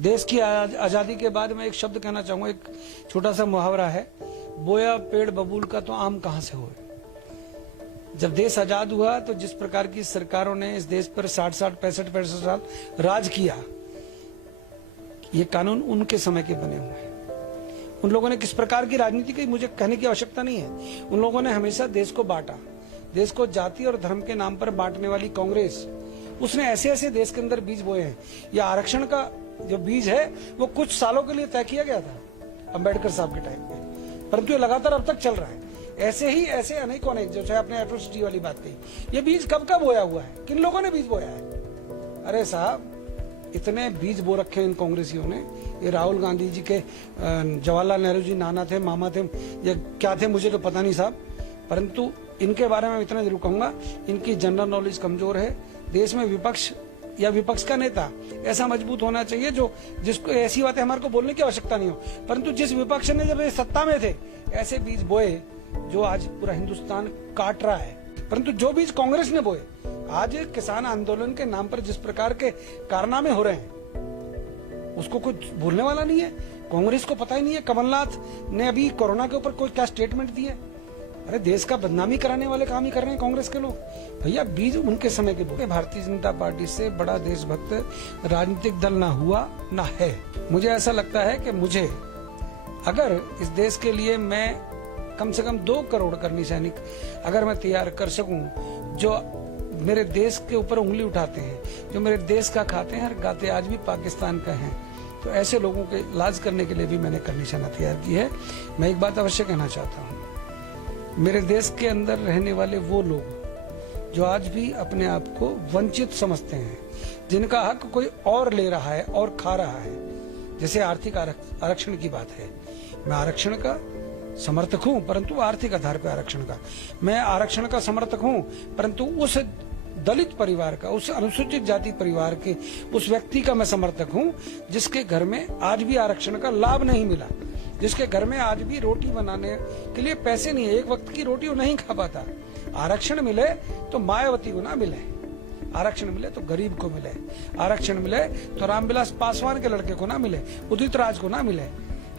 देश की आजादी के बाद मैं एक शब्द कहना चाहूंगा, एक छोटा सा मुहावरा है, बोया पेड़ बबूल का तो आम कहां से होए। जब देश आजाद हुआ तो जिस प्रकार की सरकारों ने इस देश पर 60-60, 65-65 साल राज किया, ये कानून उनके समय के बने हुए हैं। उन लोगों ने किस प्रकार की राजनीति की मुझे कहने की आवश्यकता नहीं है। उन लोगों ने हमेशा देश को बांटा। देश को जाति और धर्म के नाम पर बांटने वाली कांग्रेस, उसने ऐसे ऐसे देश के अंदर बीज बोए हैं। यह आरक्षण का जो बीज है वो कुछ सालों के लिए तय किया गया था अंबेडकर साहब के टाइम में, परंतु ये लगातार अब तक चल रहा है। ऐसे अनेकों अनेक, जो चाहे आपने एट्रोसिटी वाली बात कही, ये बीज कब का बोया हुआ है, किन लोगों ने बीज बोया है? अरे साहब, इतने बीज बो रखे इन कांग्रेसियों ने। ये राहुल गांधी जी के जवाहरलाल नेहरू जी नाना थे, मामा थे, ये क्या थे मुझे तो पता नहीं साहब, परंतु इनके बारे में इतना जरूर कहूंगा, इनकी जनरल नॉलेज कमजोर है। देश में विपक्ष या विपक्ष का नेता ऐसा मजबूत होना चाहिए जो जिसको ऐसी बातें हमारे को बोलने की आवश्यकता नहीं हो, परंतु जिस विपक्ष ने जब ये सत्ता में थे ऐसे बीज बोए जो आज पूरा हिंदुस्तान काट रहा है। परंतु जो बीज कांग्रेस ने बोए, आज किसान आंदोलन के नाम पर जिस प्रकार के कारनामे हो रहे हैं, उसको कुछ भूलने वाला नहीं है। कांग्रेस को पता ही नहीं है। कमलनाथ ने अभी कोरोना के ऊपर कोई क्या स्टेटमेंट दिए? अरे देश का बदनामी कराने वाले काम ही कर रहे हैं कांग्रेस के लोग। भैया बीज उनके समय के बोले। भारतीय जनता पार्टी से बड़ा देशभक्त राजनीतिक दल ना हुआ ना है। मुझे ऐसा लगता है कि मुझे अगर इस देश के लिए मैं कम से कम 2 करोड़ कर्मी सैनिक अगर मैं तैयार कर सकूं, जो मेरे देश के ऊपर उंगली उठाते हैं, जो मेरे देश का खाते हैं और गाते आज भी पाकिस्तान का हैं, तो ऐसे लोगों के इलाज करने के लिए भी मैंने करनी निशाना तैयार की है। मैं एक बात अवश्य कहना चाहता हूँ, मेरे देश के अंदर रहने वाले वो लोग जो आज भी अपने आप को वंचित समझते हैं, जिनका हक कोई और ले रहा है और खा रहा है, जैसे आर्थिक आरक्षण की बात है, मैं आरक्षण का समर्थक हूं, परंतु आर्थिक आधार पर आरक्षण का। मैं आरक्षण का समर्थक हूं, परंतु उस दलित परिवार का, उस अनुसूचित जाति परिवार के उस व्यक्ति का मैं समर्थक हूं जिसके घर में आज भी आरक्षण का लाभ नहीं मिला, जिसके घर में आज भी रोटी बनाने के लिए पैसे नहीं है, एक वक्त की रोटी वो नहीं खा पाता। आरक्षण मिले तो मायावती को ना मिले, आरक्षण मिले तो गरीब को मिले, आरक्षण मिले तो रामविलास पासवान के लड़के को ना मिले, उदित राज को ना मिले।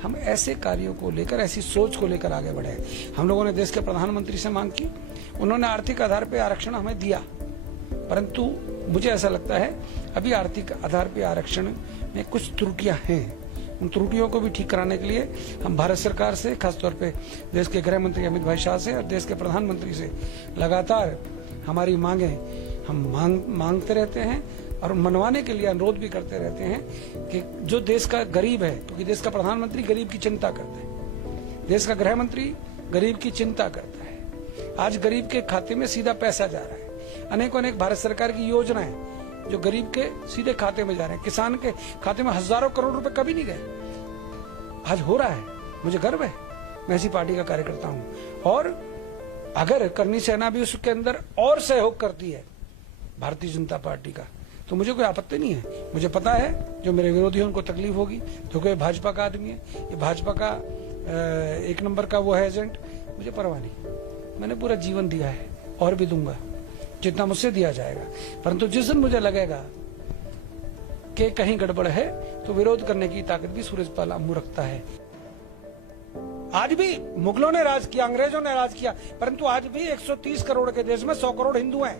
हम ऐसे कार्यों को लेकर, ऐसी सोच को लेकर आगे बढ़े। हम लोगों ने देश के प्रधानमंत्री से मांग की, उन्होंने आर्थिक आधार पर आरक्षण हमें दिया, परंतु मुझे ऐसा लगता है अभी आर्थिक आधार पर आरक्षण में कुछ त्रुटियां हैं। उन त्रुटियों को भी ठीक कराने के लिए हम भारत सरकार से, खासतौर पे देश के गृह मंत्री अमित भाई शाह से और देश के प्रधानमंत्री से लगातार हमारी मांगे हम मांगते रहते हैं और मनवाने के लिए अनुरोध भी करते रहते हैं कि जो देश का गरीब है, क्योंकि देश का प्रधानमंत्री गरीब की चिंता करता है, देश का गृह मंत्री गरीब की चिंता करता है। आज गरीब के खाते में सीधा पैसा जा रहा है। अनेक भारत सरकार की योजनाएं जो गरीब के सीधे खाते में जा रहे हैं, किसान के खाते में हजारों करोड़ रुपए कभी नहीं गए, आज हो रहा है। मुझे गर्व है, मैं ऐसी पार्टी का कार्यकर्ता हूं। और अगर करनी सेना भी उसके अंदर और सहयोग करती है भारतीय जनता पार्टी का, तो मुझे कोई आपत्ति नहीं है। मुझे पता है जो मेरे विरोधी हैं उनको तकलीफ होगी, क्योंकि भाजपा का आदमी है, ये भाजपा का 1 नंबर का वो है एजेंट। मुझे परवाह नहीं, मैंने पूरा जीवन दिया है और भी दूंगा जितना मुझसे दिया जाएगा, परंतु जिस दिन मुझे लगेगा कि कहीं गड़बड़ है तो विरोध करने की ताकत भी सूरजपाल अम्मू रखता है। आज भी मुगलों ने राज किया, अंग्रेजों ने राज किया, परंतु आज भी 130 करोड़ के देश में 100 करोड़ हिंदू हैं,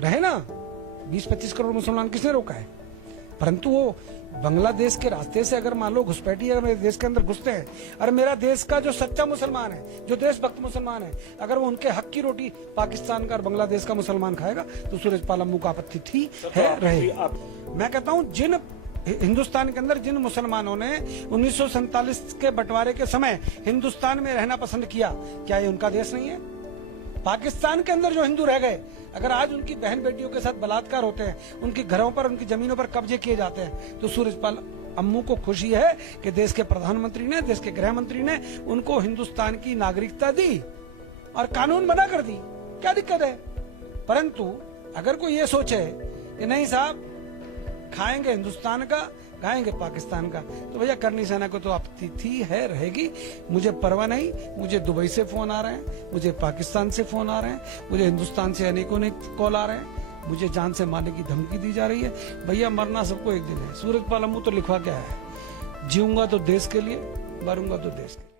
रहे ना। 20-25 करोड़ मुसलमान किसने रोका है? परंतु वो बांग्लादेश के रास्ते से अगर मान लो घुसपैठी अगर मेरे देश के अंदर घुसते हैं, और मेरा देश का जो सच्चा मुसलमान है, जो देशभक्त मुसलमान है, अगर वो उनके हक की रोटी पाकिस्तान का और बांग्लादेश का मुसलमान खाएगा तो सूरजपाल अम्मू को आपत्ति थी, है, रहे। मैं कहता हूँ जिन हिंदुस्तान के अंदर जिन मुसलमानों ने 1947 के बंटवारे के समय हिंदुस्तान में रहना पसंद किया, क्या ये उनका देश नहीं है? पाकिस्तान के अंदर जो हिंदू रह गए, अगर आज उनकी बहन बेटियों के साथ बलात्कार होते हैं, उनके घरों पर, उनकी जमीनों पर कब्जे किए जाते हैं, तो सूरजपाल अम्मू को खुशी है कि देश के प्रधानमंत्री ने, देश के गृह मंत्री ने उनको हिंदुस्तान की नागरिकता दी और कानून बना कर दी। क्या दिक्कत है? परंतु अगर कोई ये सोचे कि नहीं साहब खाएंगे हिंदुस्तान का, खाएंगे पाकिस्तान का, तो भैया करनी सेना को तो आपत्ति थी, है, रहेगी। मुझे परवाह नहीं। मुझे दुबई से फोन आ रहे हैं, मुझे पाकिस्तान से फोन आ रहे हैं, मुझे हिंदुस्तान से अनेकों कॉल आ रहे हैं। मुझे जान से मारने की धमकी दी जा रही है। भैया मरना सबको एक दिन है। सूरजपाल अम्मू तो लिखवा क्या है, जीऊंगा तो देश के लिए, मरूंगा तो देश के लिए।